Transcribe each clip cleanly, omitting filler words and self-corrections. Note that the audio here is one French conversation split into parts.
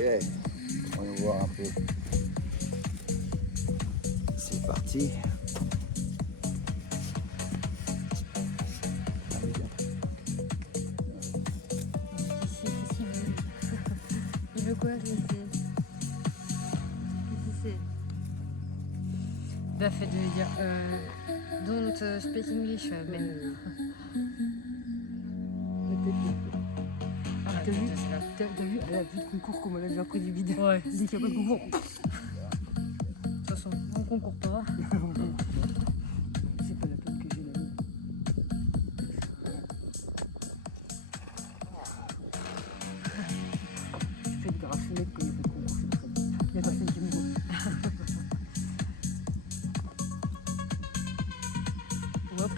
Ok, on va voir un peu. C'est parti. Il veut quoi, lui? Qu'est-ce que c'est? Bah, fait de lui dire don't speak English, Ben. T'as vu, elle a vu le concours comme elle a déjà pris du bide. Ouais. Dès qu'il n'y a pas de concours. De toute façon, on concourt pas. C'est pas la peine que j'ai la main. Je fais le graffonnette quand il n'y a pas de concours, c'est très bien. Il n'y a personne qui me voit. Hop.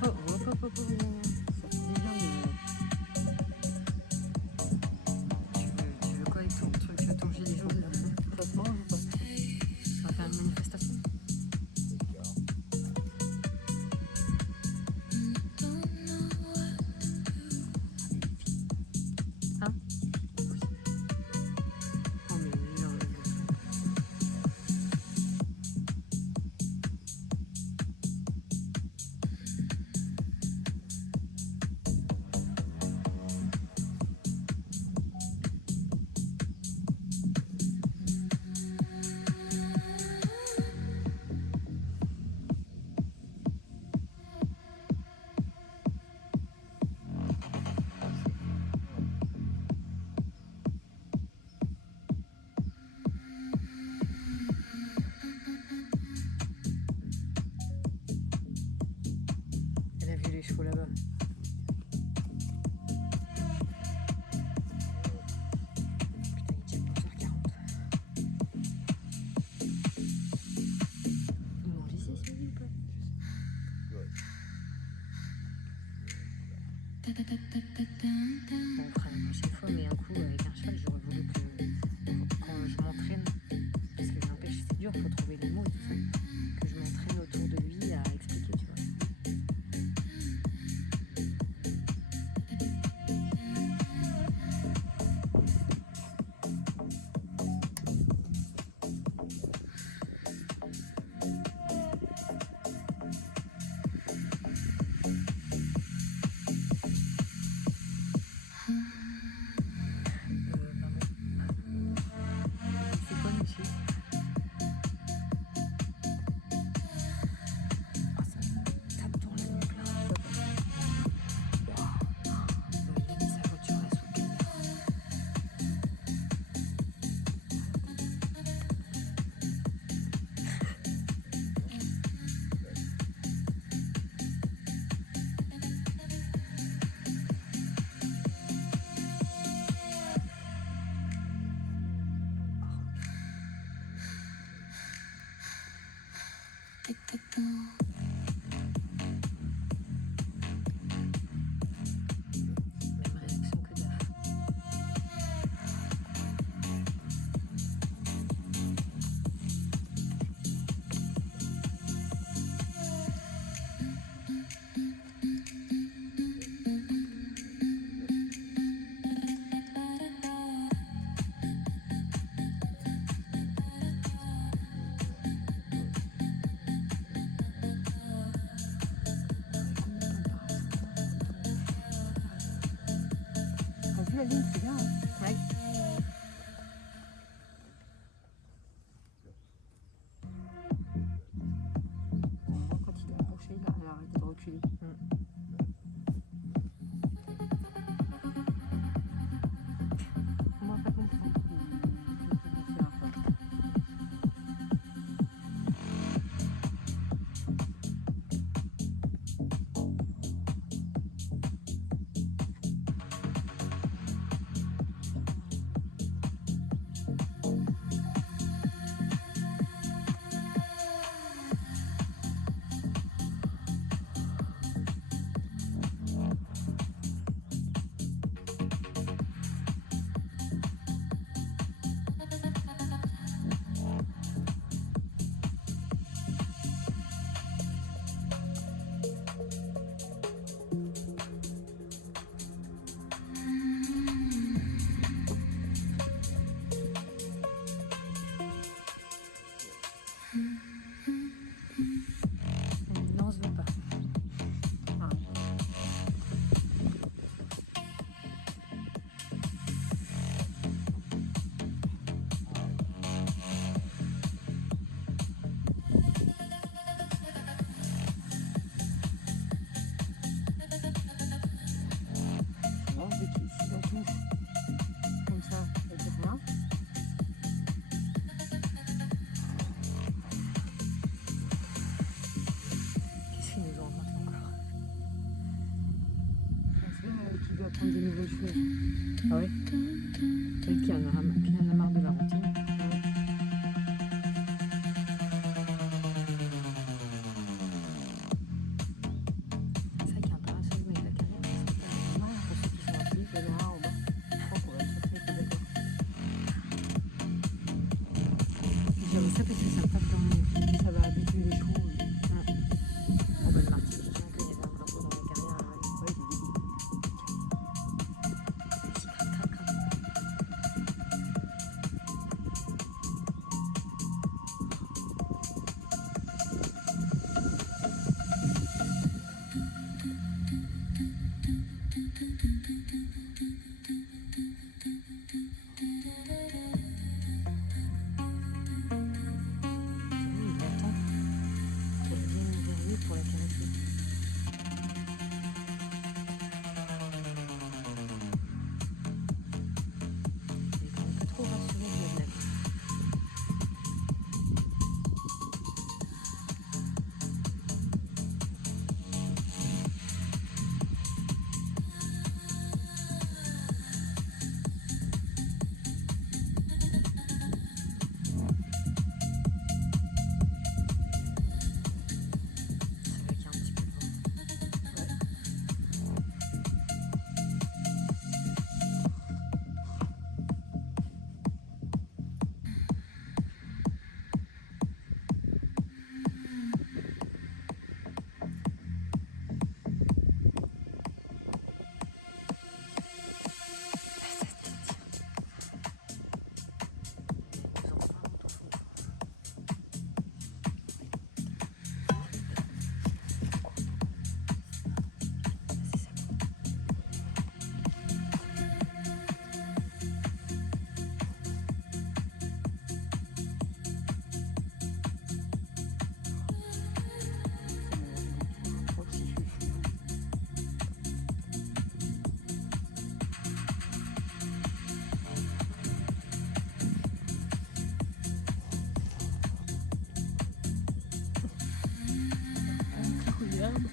C'est bien, mais... Tu veux quoi avec ton truc, ton gilet jaune, là? Ça te mange ou pas? On va faire une manifestation. Hein? Oh, mais lui, on enlève le son. Elle a vu les chevaux là-bas. Putain, il tient 11h40. Ils mangent ici, c'est lui ou pas? Bon, on fera la prochaine fois, mais un coup avec un cheval, j'aurais voulu que quand je m'entraîne, parce que n'empêche, c'est dur, faut trouver les mots et tout ça, que je m'entraîne autour de lui à expliquer, tu vois. Pardon. C'est quoi, monsieur? Ah, ça tape dans la nuque, là. Il a mis sa voiture là sous le canard. Même réaction que Daf. apprendre des nouvelles choses. Ah oui. Quelqu'un qui en a marre de la routine. C'est ça qui est intéressant avec la carrière. Pour ceux qui sont actifs, Il y en a un en bas. Je crois qu'on va être très très d'accord. j'aime ça parce que ça tape dans le nez. Et puis ça va habituer les chevaux. Oh ben Marty, je tiens qu'il y avait un drapeau dans la carrière. Ouais, j'ai dit. Crac, crac, crac. Il attend qu'elle vienne vers lui pour la caresser. Il est quand même pas trop rassuré de la blague. C'est vrai qu'il y a un petit peu de vent. Je crois que si je suis fou. Regarde.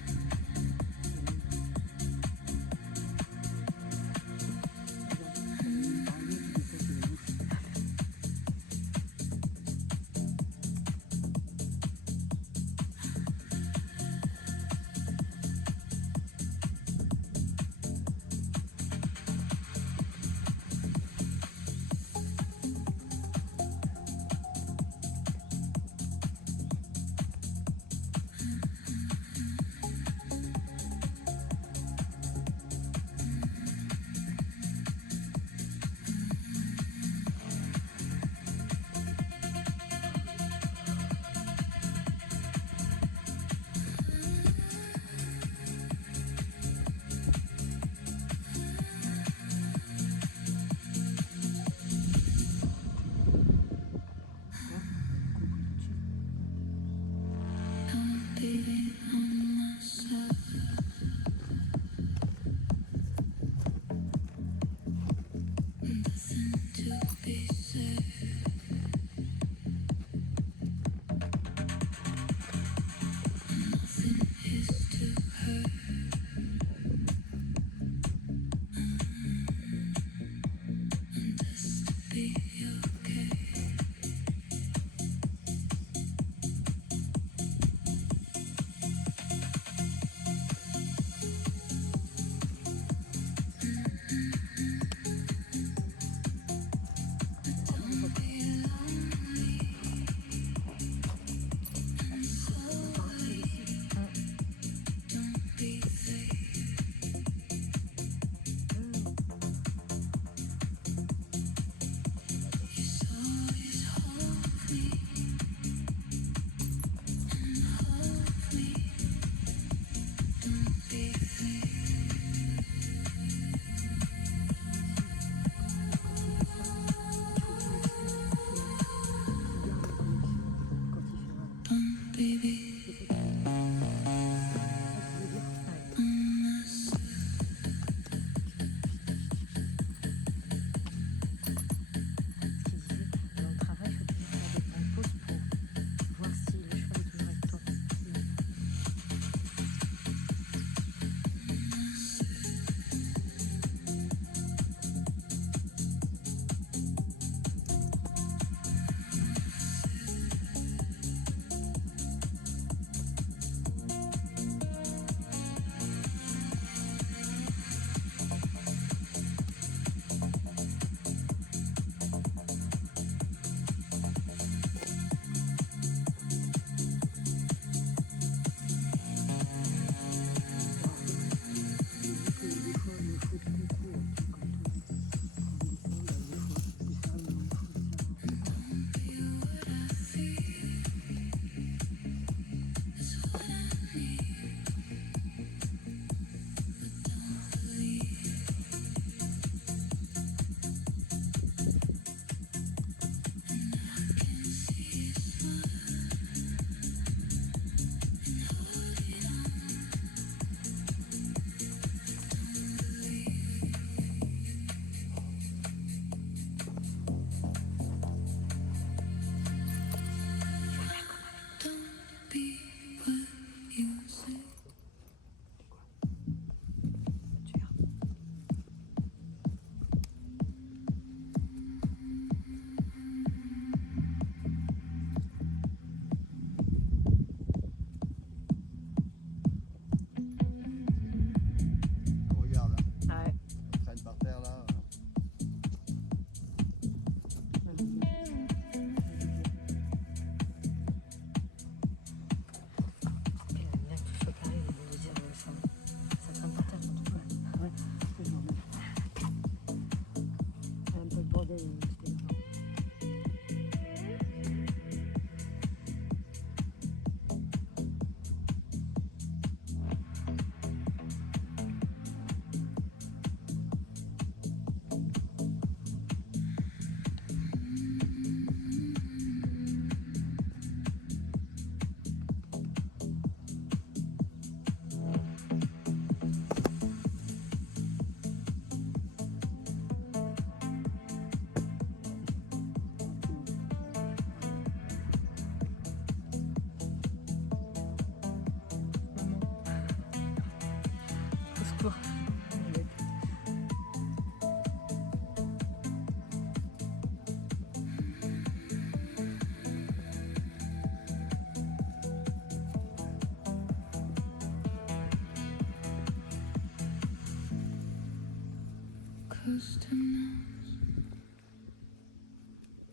supposed to know.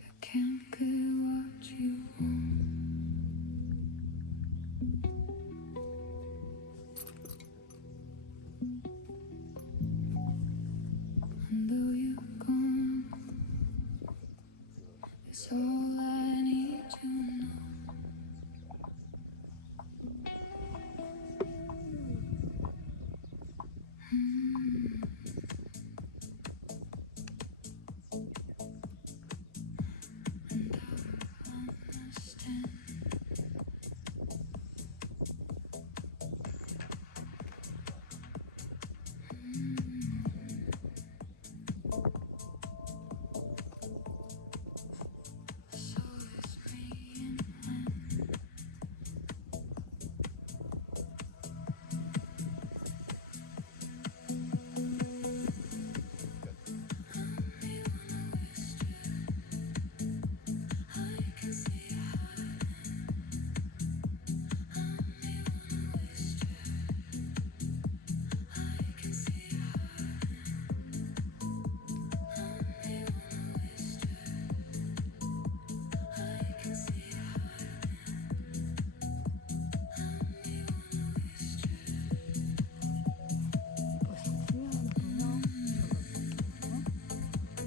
You can't get what you want. And though you're gone, it's all I need to know.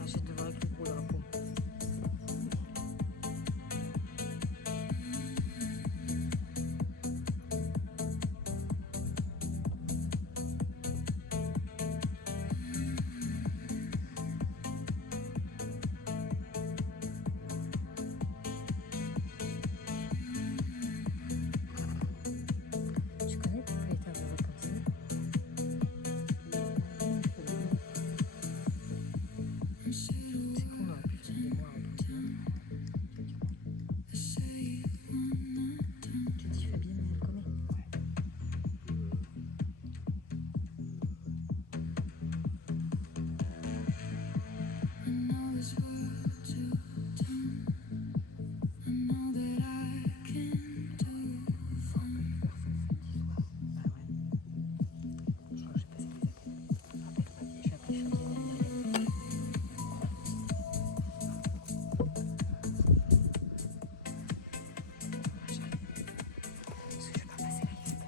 Je devrais être le gros drapeau. Tu connais le propriétaire de la cantine? C'est qu'on aurait pu faire des mois en cantine. Tu dis Fabienne, elle connaît. I know this world too done. I know that I can do fun. Bah ouais. Je crois que j'ai passé des appels. Je vais appeler Fabienne. Parce que je vais pas passer la liste.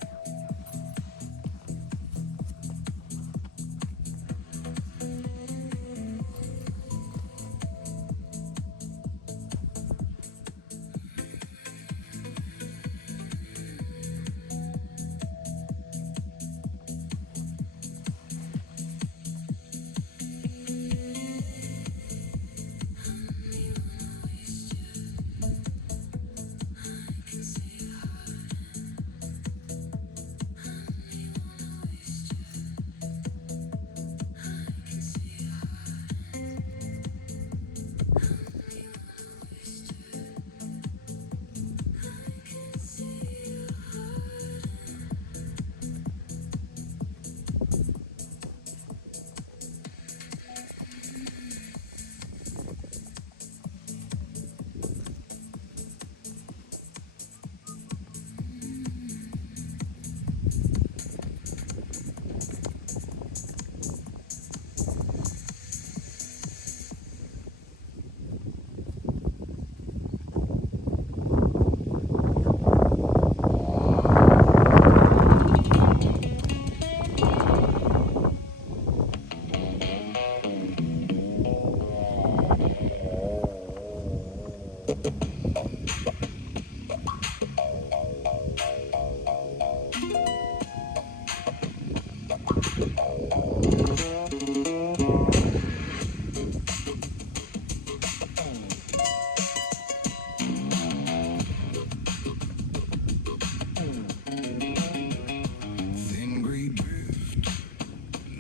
Thin gray drift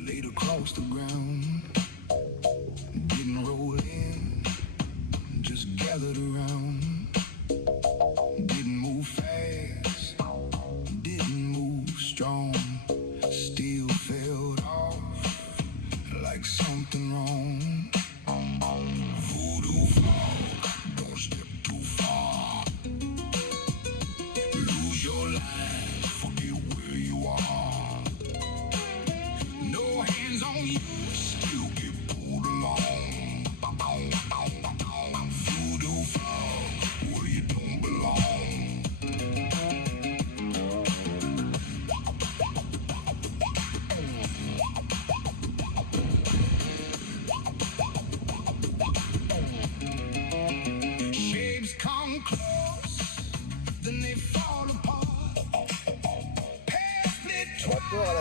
laid across the ground. Didn't roll in, just gathered around. Didn't move fast, didn't move strong. Still felt off like something wrong. Voodoo fog, don't step too far. Lose your life, forget where you are. No hands on you, still get pulled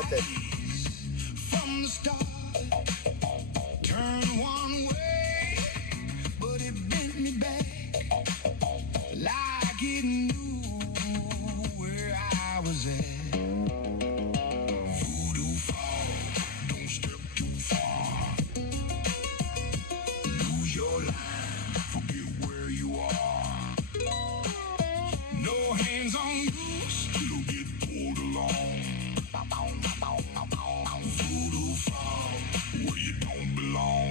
tête. From the start, turn one way, but it bent me back like it knew where I was at. Voodoo fall, don't step too far. Lose your line, forget where you are. No hands on you, still get pulled along. Voodoo fall where you don't belong.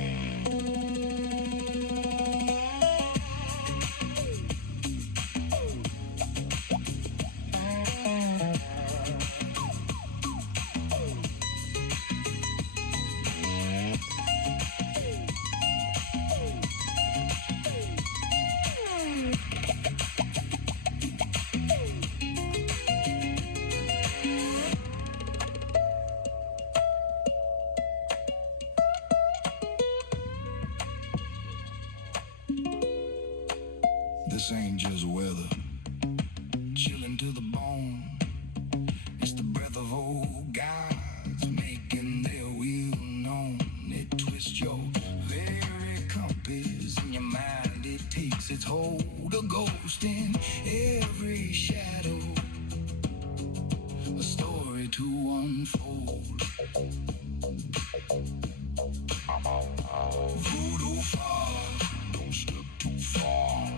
This ain't just weather, chilling to the bone. It's the breath of old gods making their will known. It twists your very compass in your mind. It takes its hold, a ghost in every shadow, a story to unfold. Voodoo fall, don't step too far.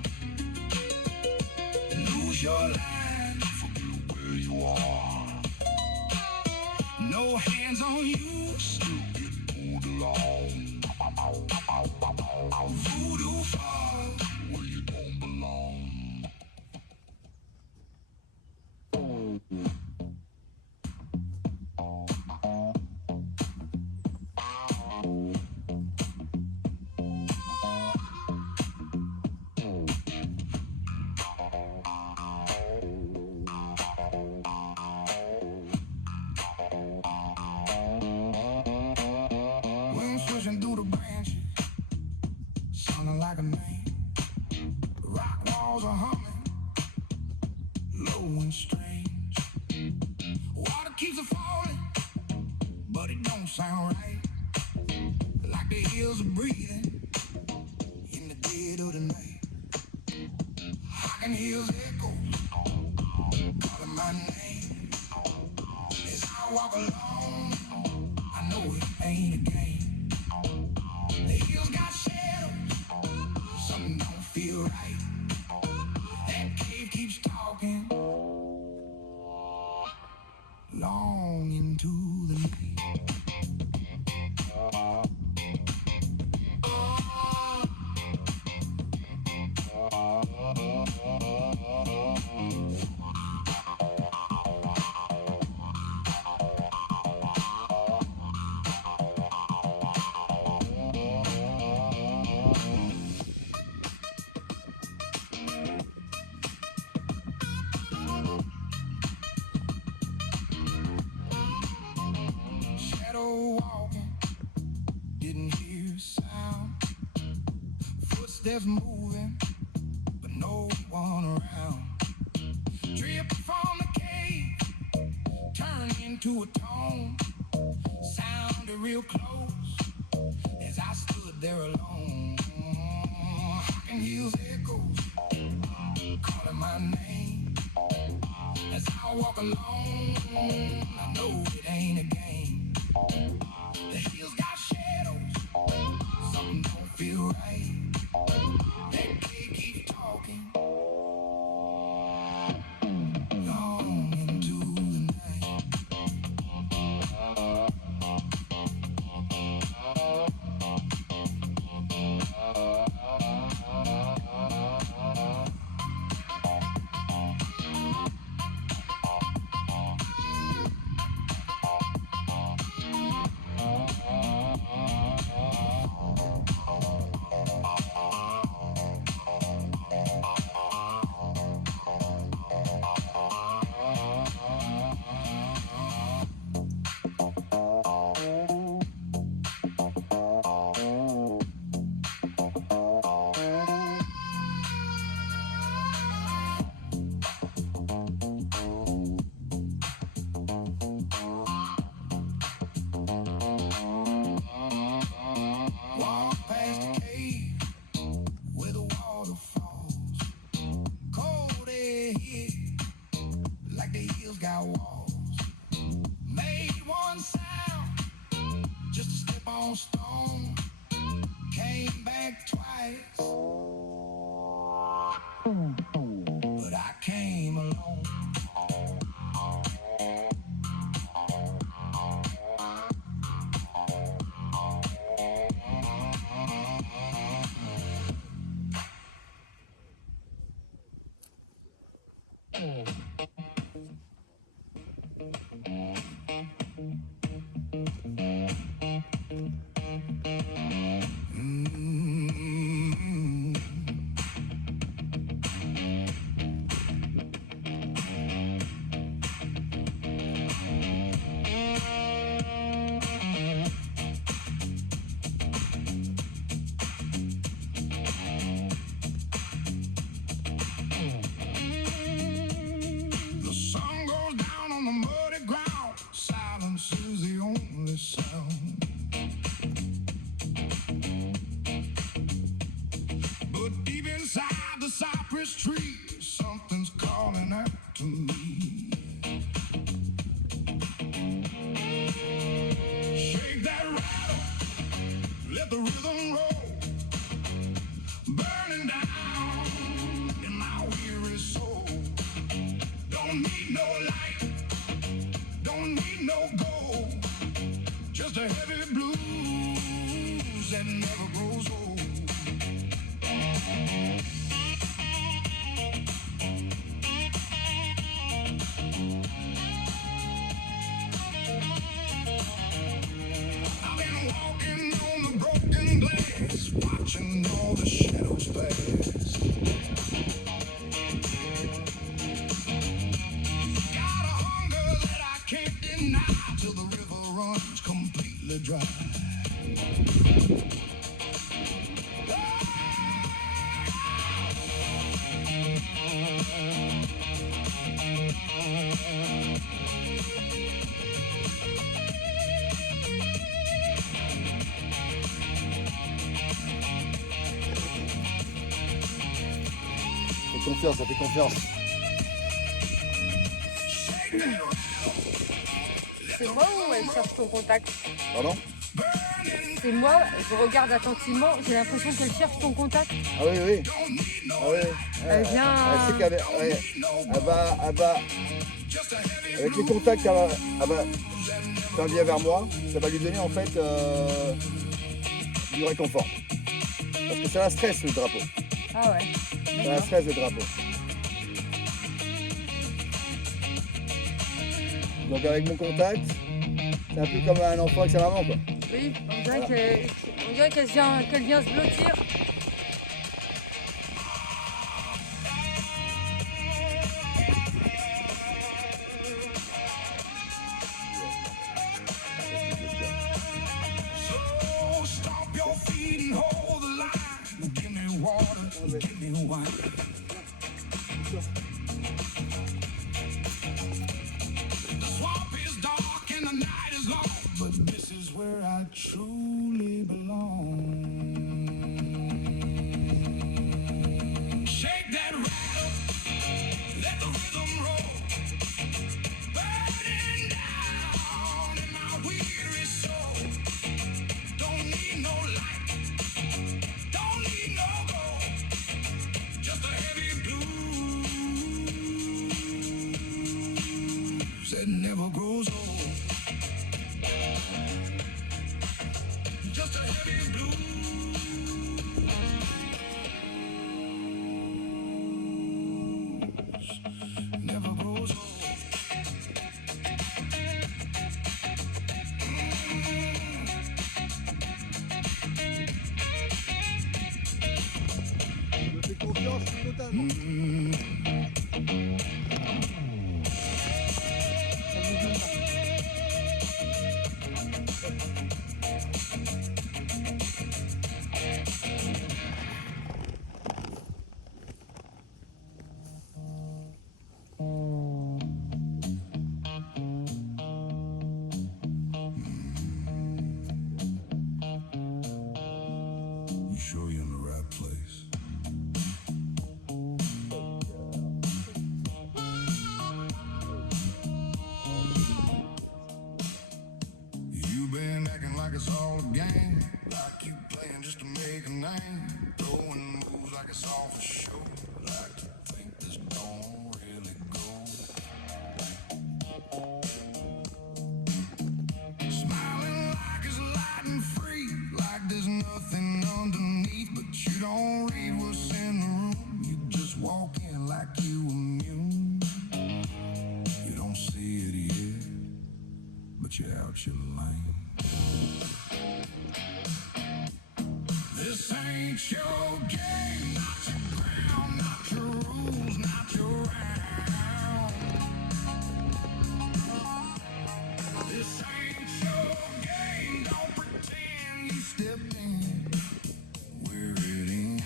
Lose your line, forget where you are. No hands on you, still get pulled along. Voodoo fall where you don't belong. Wind swishing through the branches, sounding like a name. Rock walls are humming, low and strange. Water keeps a falling, but it don't sound right. Like the hills are breathing in the dead of the night. I can hear echoes calling my name. As I walk along, I know it ain't a game. The hills got shadows, something don't feel right. That cave keeps talking long into the night. Shadow walking, didn't hear a sound. Footsteps moving, but no one around. Drip from the cave, turned into a tone. Sounded real close as I stood there alone. I can hear echoes calling my name. As I walk along, I know it ain't a game. The hills got shadows, something don't feel right. That kid keeps talking long into the night. out walls made one sound, just a step on stone, came back twice, but I came alone. The sun goes down on the muddy ground. Silence is the only sound. But deep inside the cypress tree, something's calling out to me. Shake that rattle, let the rhythm roll, burning down in my weary soul. Don't need no light, don't need no gold, just a heavy blues that never grows old. I've been walking on the broken glass, watching all the shadows pass. Got a hunger that I can't deny till the river runs completely dry. Fais confiance, ça fait confiance. C'est moi ou elle cherche ton contact? Pardon? C'est moi, je regarde attentivement, j'ai l'impression qu'elle cherche ton contact. Ah oui, oui. Ah oui. Elle vient. Elle sait qu'elle ouais, elle va, avec les contacts, quand elle vient vers moi, ça va lui donner en fait du réconfort. Parce que ça la stresse le drapeau. Ah ouais. Ça la stresse le drapeau. Donc avec mon contact, c'est un peu comme un enfant avec sa maman quoi. Oui, on dirait qu'elle vient se blottir. So stomp your feet and hold the line. Give me water, give me wine. The swamp is dark and the night is long, but this is where I truly belong. Shake that rattle, let the rhythm roll, burning down in my weary soul. Don't need no light, don't need no gold, just a heavy blues that never grows old. Just a heavy blues never grows old. Je me fais confiance totalement. You sure you're in the right place? it's all a game. Like you playing just to make a name. Throwing moves like it's all for show. Like you think this don't really go. Smiling like it's light and free. Like there's nothing underneath. But you don't read what's in the room. You just walk in like you immune. You don't see it yet, but you're out your lane. This ain't your game, not your ground, not your rules, not your round. This ain't your game, don't pretend you stepped in where it ends.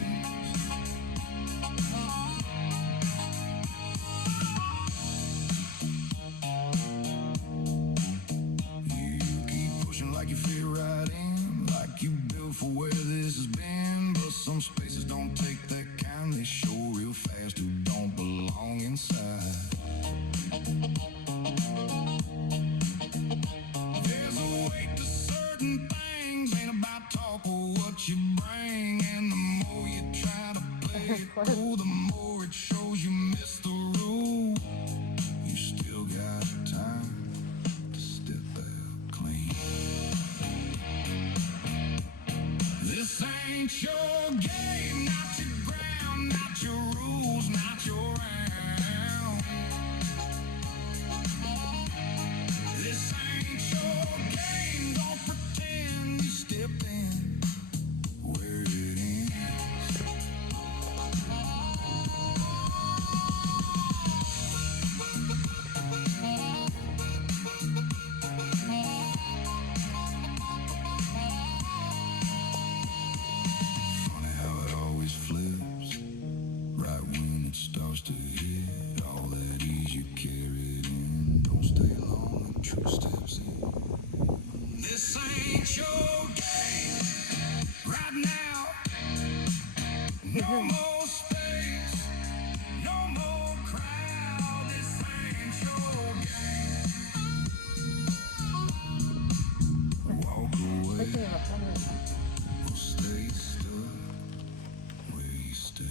You keep pushing like you fit right in, like you built for where this has been. But some spaces don't take that kind, they show real fast who don't belong inside. There's a weight to certain things, ain't about talk or what you bring. And the more you try to play it cool, the more it shows you miss the rule. You still got time to step out clean. This ain't your game, not your ground, not your rules, not your round. This ain't your game, don't pretend you stepped in where it ends. Funny how it always flips, right when it starts to hit. All that ease you carried in, don't stay long, and truth steps in. This ain't your game, right now. No more space, no more crowd. This ain't your game. Walk away, or stay stuck where you stay.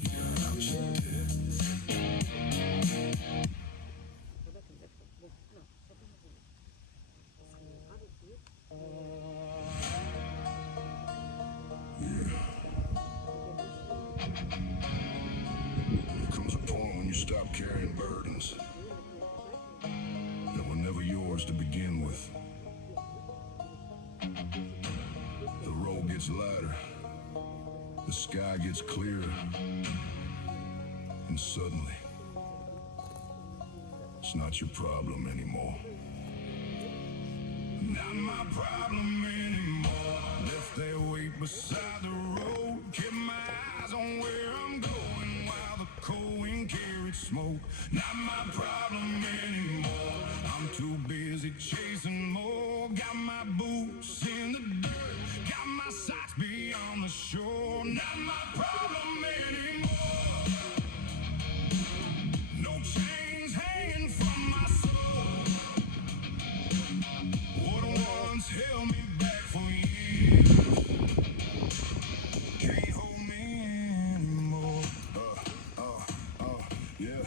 You're out your depth. There comes a point when you stop carrying burdens that were never yours to begin with. The road gets lighter, the sky gets clearer, and suddenly, it's not your problem anymore. Not my problem anymore. Left their weight beside the road. Kept my eyes on where I'm going while the cold wind carried smoke. Not my problem anymore. I'm too busy chasing more. Got my boots in the dirt. Got my sights beyond the shore. Not my problem anymore. No chains hanging from my soul. What once held me back for years can't hold me anymore. Yeah.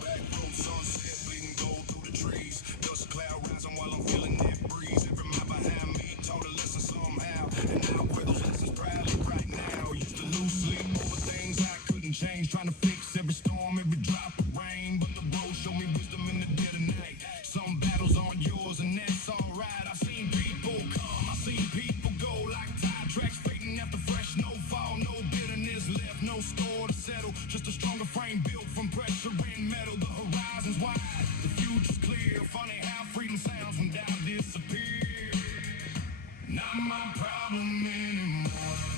Back road sunset, bleeding gold through the trees. Dust cloud rising while I'm feeling that breeze. Every mile behind me taught a lesson somehow, and I wear those lessons proudly right now. Used to lose sleep over things I couldn't change, trying to fix every storm, every drop of rain. But the road showed me wisdom in the dead of night. Some battles aren't yours, and that's alright. I've seen people come, I've seen people go, like tide tracks fading after fresh snowfall. No bitterness left, no score to settle. Just a stronger frame built from pressure and metal. The horizon's wide, the future's clear. Funny how freedom sounds when doubt disappears. Not my problem anymore.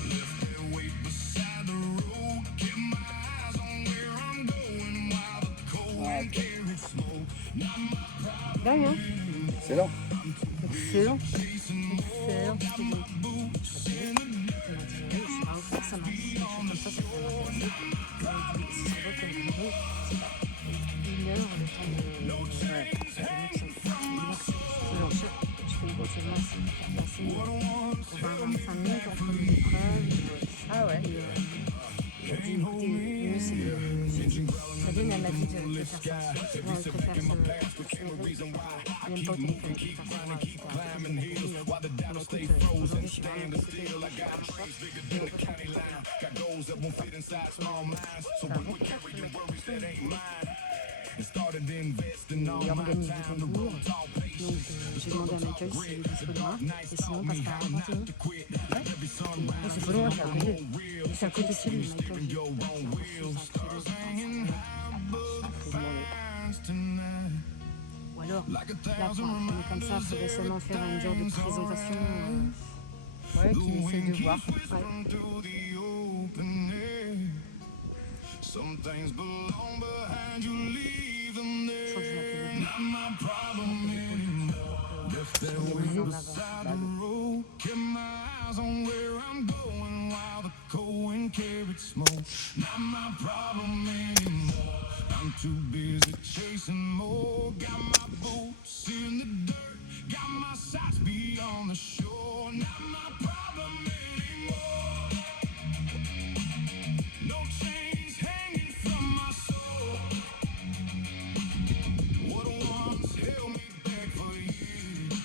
Left their weight beside the road. Kept my eyes on where I'm going while the cold wind carried smoke. Not my problem. Dingue, hein? Excellent. Excellent. Excellent. Ça marche. Je fais comme ça, ça fait un peu. Si ça va comme une autre, c'est pas. heure, le temps de. Ouais. Je fais le max. Pour 20-25 minutes entre les épreuves. Ah ouais. Et il a dit écoutez, le mieux c'est de. Sabine, elle m'a dit de faire ça. Moi, je préfère se. Il n'aime pas au téléphone, il préfère ça, moi, etc. Aujourd'hui, je suis vraiment de côté, je vais faire un choc. Et on peut faire des trucs. Ça va beaucoup faire ce mec. Il organise des concours. Donc j'ai demandé à Michael s'il est dispo demain. Et sinon, on passe par un Panthéon. Ouais. C'est pas loin, c'est à côté. C'est à côté de chez lui, Michael. Ou alors, là, pour un film comme ça, il faudrait seulement faire une genre de présentation. Ouais, qui essaye de voir. Some things belong behind you, leave them Je crois que je vais there. appeler Not my problem anymore. Left there way beside the road. Kept my eyes on where I'm going while the cold wind carried smoke. Not my problem anymore. I'm too busy chasing more. Got my boots in the dirt. Got my sights beyond the shore. Not my problem anymore. No chains hanging from my soul. What once held me back for years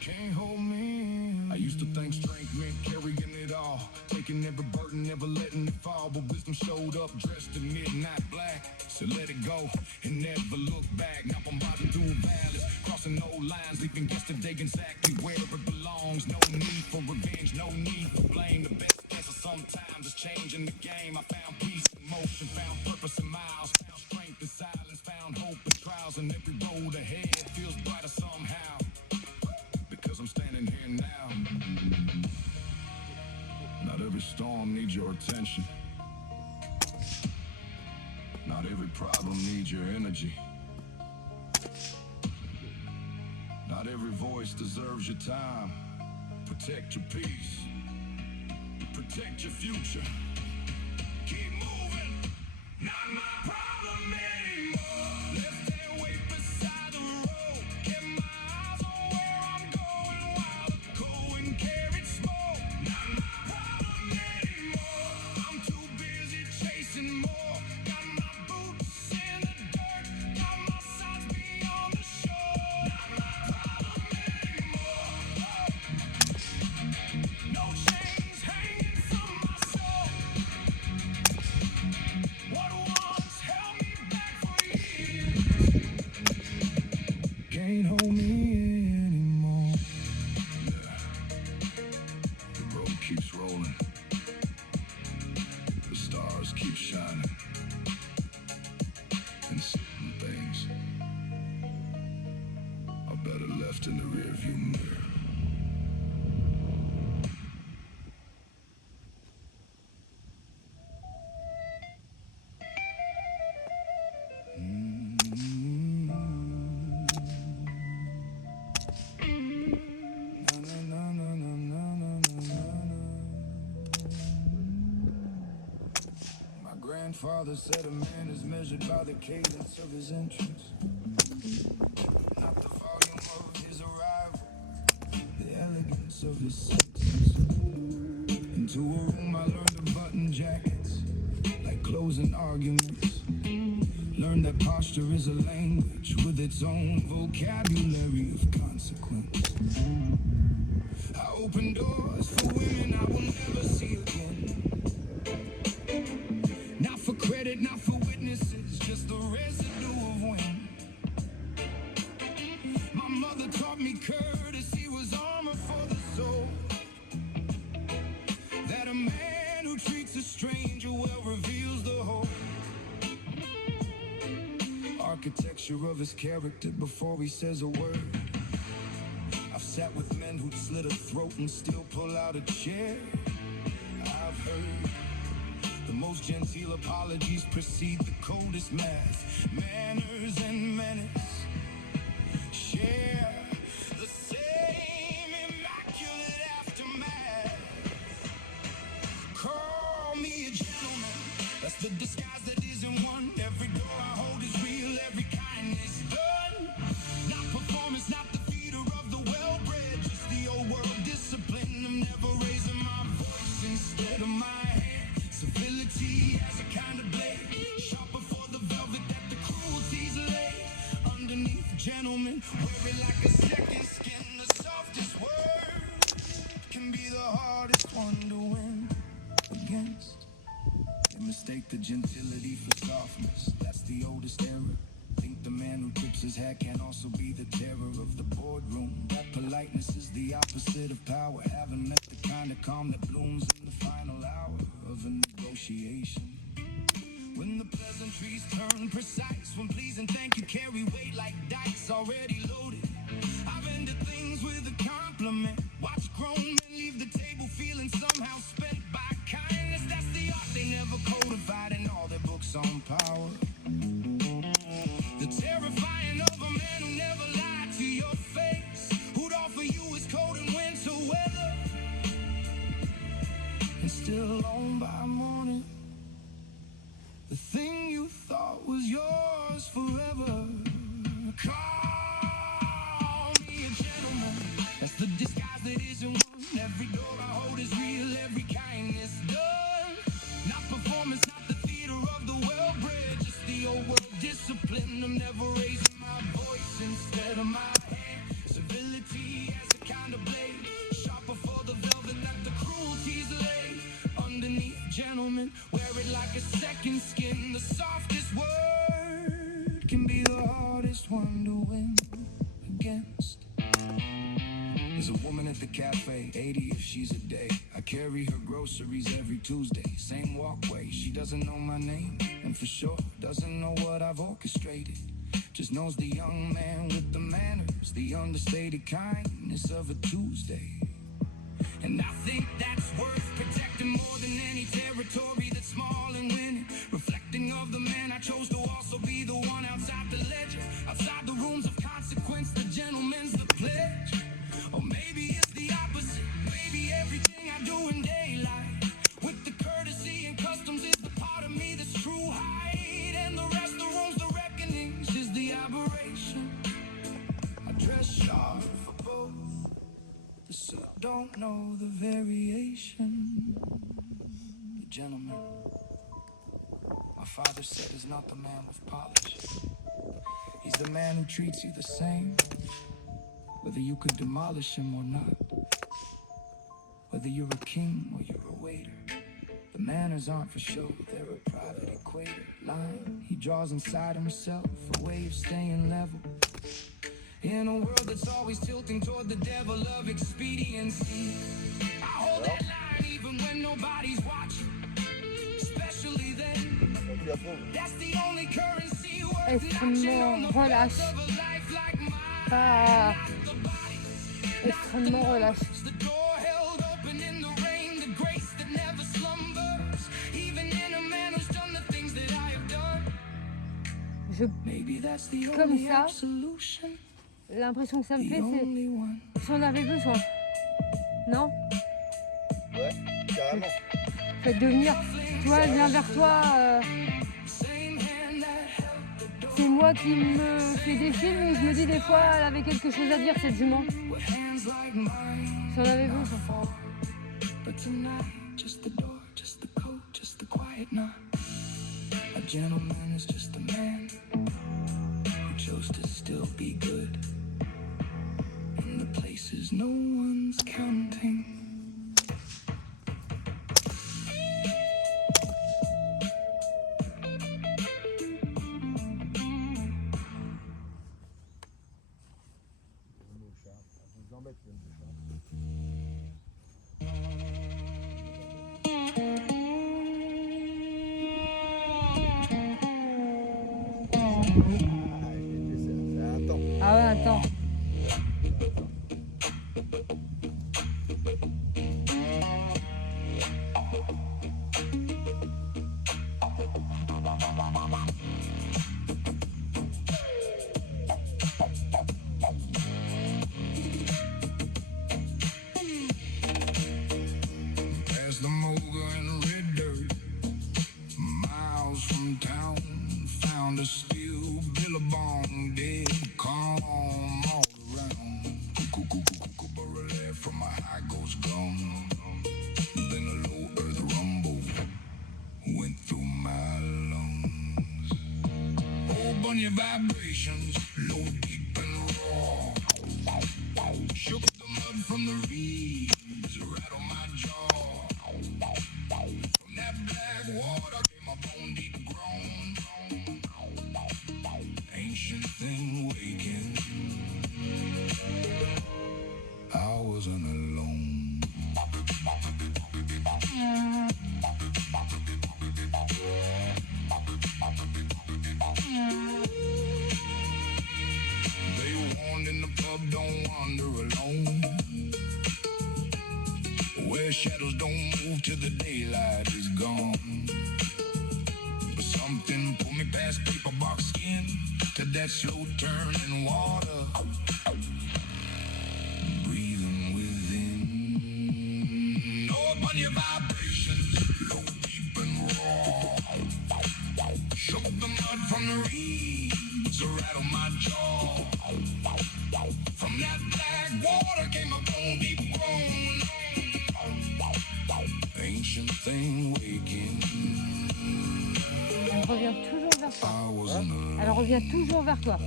can't hold me. I used to think strength meant carrying it all, taking every burden, never letting it fall. But wisdom showed up dressed in midnight black. So let it go and never look back. Now I'm riding through valleys, crossing no lines, leaving yesterday exactly where it belongs. No need for revenge, no need for blame. The best answer sometimes is changing the game. I found peace in motion, found purpose in miles, found strength in silence, found hope in trials, and every road ahead feels brighter somehow. Because I'm standing here now. Not every storm needs your attention. Not every problem needs your energy. Not every voice deserves your time. Protect your peace. Protect your future. Keep moving. Not my problem anymore. Left there way beside the road. Kept my eyes on where I'm going while the cold wind carried smoke. Not my problem anymore. I'm too busy chasing more. Got my boots in the dirt. Got my sights beyond the shore. Not my problem anymore. No chains hanging from my soul. What once held me back for years can't hold me anymore. The road keeps rolling. The stars keep shining. And certain things are better left in the rearview mirror. My grandfather said a man is measured by the cadence of his entrance, not the volume of his arrival, the elegance of his senses. Into a room I learned to button jackets like closing arguments. Learned that posture is a language with its own vocabulary of consequence. I open doors for women I will never see again. Not for credit, not for witnesses, just the residue of wind. My mother taught me courtesy was armor for the soul. That a man who treats a stranger well reveals the whole architecture of his character before he says a word. I've sat with men who'd slit a throat and still pull out a chair. I've heard the most genteel apologies precede the coldest math. Manners and menace share the same immaculate aftermath. Call me a gentleman, that's the disguise that isn't one. Every door can be the hardest one to win against. They mistake the gentility for softness. That's the oldest error. Think the man who tips his hat can also be the terror of the boardroom. That politeness is the opposite of power. Haven't met the kind of calm that blooms in the final hour of a negotiation. When the pleasantries turn precise, when please and thank you carry weight like dice already loaded. I've ended things with a compliment. Watch grown men leave the table feeling somehow spent by kindness. That's the art they never codified in all their books on power. The terrifying of a man who never lied to your face, who'd offer you his coat in winter weather, and still alone by morning, the thing you thought was yours forever. Call me a gentleman. That's the disguise that isn't one. Every door I hold is real, every kindness done. Not performance, not the theater of the well-bred, just the old world discipline. I'm never raising my voice instead of my hand. Civility as a kind of blade, sharper for the velvet that the cruelties lay underneath. Gentlemen, wear it like a second skin. The softest word can be the hardest one to win against. There's a woman at the cafe, 80 if she's a day. I carry her groceries every Tuesday. Same walkway, she doesn't know my name, and for sure doesn't know what I've orchestrated. Just knows the young man with the manners, the understated kindness of a Tuesday. And I think that's worth protecting more than any territory that's small and winning. Reflecting of the man I chose to also be the one outside the ledger, outside the rooms of consequence. The gentleman's the pledge. Or maybe it's the opposite. Maybe everything I do in daylight with the courtesy and customs is the part of me that's true height, and the rest the rooms, the reckonings is the aberration. I dress sharp for both. The suit don't know the variation. The gentleman, my father said, is not the man with polish. He's the man who treats you the same, whether you could demolish him or not, whether you're a king or you're a waiter. The manners aren't for show, they're a private equator line he draws inside himself, a way of staying level. In a world that's always tilting toward the devil of expediency, I hold that line even when nobody's watching, especially then. That's the only currency worth matching on the relâche. price of a life like mine. Pas extrêmement relâche. The door held open in the rain, the grace that never slumbers, even in a man who's done the things that I have done. Maybe that's the Comme only ça. absolution. L'impression que ça me fait, The c'est only one. si on avait besoin. Non? Ouais, carrément. Fait de venir, tu vois, elle vient vers toi. C'est moi qui me fais des films où je me dis des fois, elle avait quelque chose à dire, cette jument. Si on avait besoin. But tonight, just the door, just the coat, just the quiet knot. A gentleman is just a man who chose to still be good in the places no one's counting. Ah ouais, attends. As the moga in red dirt, miles from town, found a steel billabong, dead calm all around. Cuckoo, barrel from my high goes gone. Then a low earth rumble went through my lungs. Oh, bunny vibrations, low, deep and raw. Shook the mud from the reeds around. where shadows don't move till the daylight is gone. But something pulled me past paper box skin to that slow turning water. Breathing within. Know upon your vibrations, go deep and raw. Shook the mud from the reeds, rattled my jaw. From that black water came a bone deep groan. Ancient thing waking. Elle revient toujours vers toi. I was in Elle revient toujours vers toi.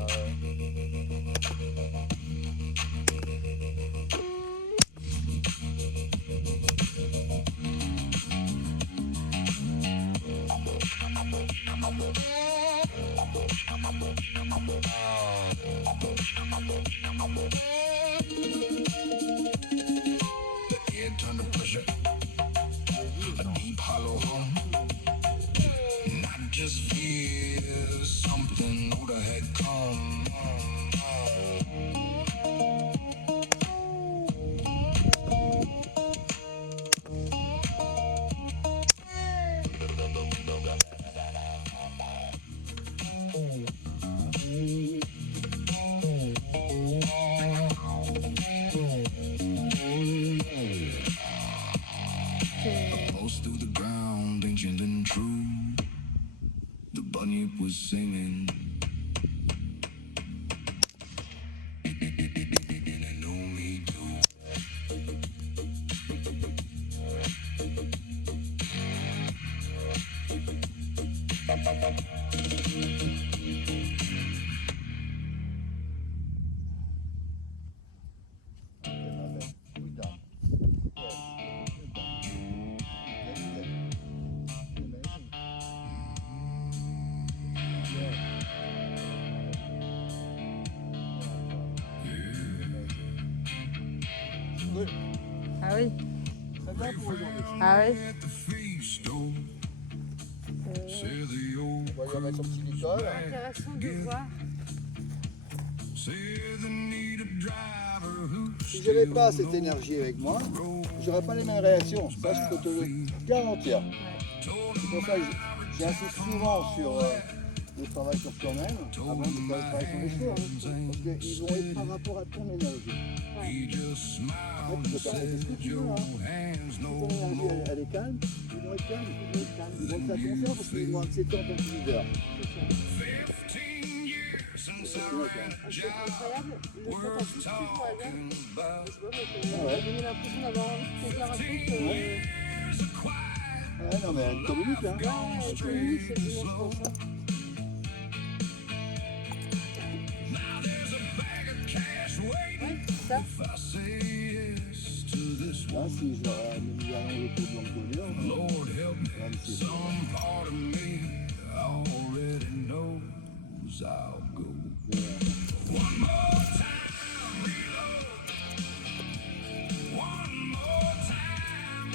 The air turned to pressure, a deep hollow hum. And I just feel something older had come. Close through the ground, ancient and true. The bunyip was singing. And I know me too. Ah oui. Très bien pour aujourd'hui. Ah oui. At the feast, oh, say the old On va lui remettre son petit licol. Intéressant de voir. say the need a driver who Si j'avais pas cette énergie avec moi, j'aurais pas les mêmes réactions. Ça, je peux te le garantir. C'est pour ça que j'insiste souvent sur le travail sur toi-même avant de faire le travail sur les choses. Parce qu'ils vont être par rapport à ton énergie. he just En fait, tu peux permettre ce que tu veux. Hein. Si ton énergie elle est calme, ils vont être calmes. Ils vont te faire confiance parce qu'ils vont accepter en tant que leader. C'est Incroyable. Le fait à tout toujours à bien. Je sais pas, mais Ah ça ouais. m'a donné l'impression d'avoir envie de te dire un truc. Ouais, non, mais elle communique. Hein. Ouais, elle communique, c'est dimanche comme ça. Ouais, c'est ça. Là, si j'aurais mis un autour de l'encolure, Lord help me, même si some part of me already knows I'll go. One more time, reload. One more time.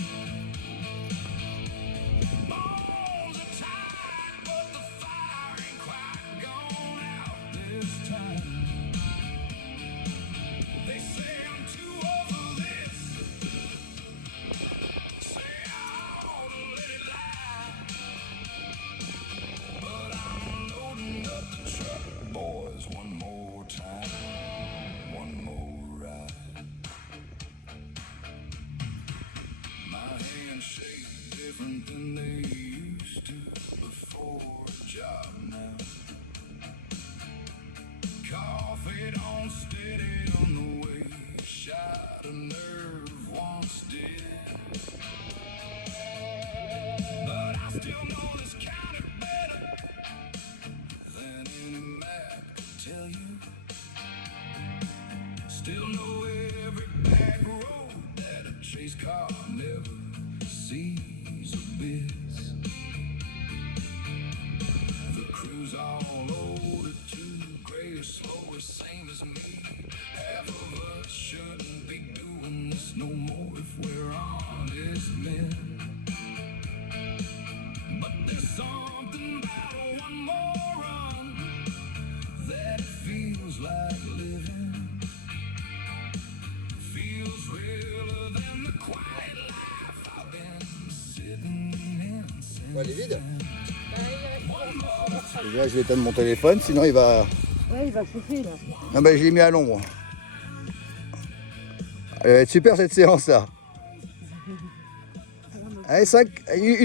Bones are tight, but the fire ain't quite gone out this time. They say I'm too old for this. Say I ought to let it lie. But I'm loading up the truck, boys, one more time, one more ride. My hands shake different than they used to before a job now. Coffee don't steady on the way, shot a nerve once did. But I still know this county better than any map could tell you. Still know every back road that a chase car never sees a bit. The crew's all loaded too, gray or slow or same as me. Half of us shouldn't be doing this no more if we're honest men. But there's something about one more run that feels like living. Feels realer than the quiet life Ouais, elle est vide. Déjà, je vais éteindre mon téléphone, sinon il va... Ouais, il va chauffer là. Non, ben je l'ai mis à l'ombre. Elle va être super cette séance là. Allez, 5,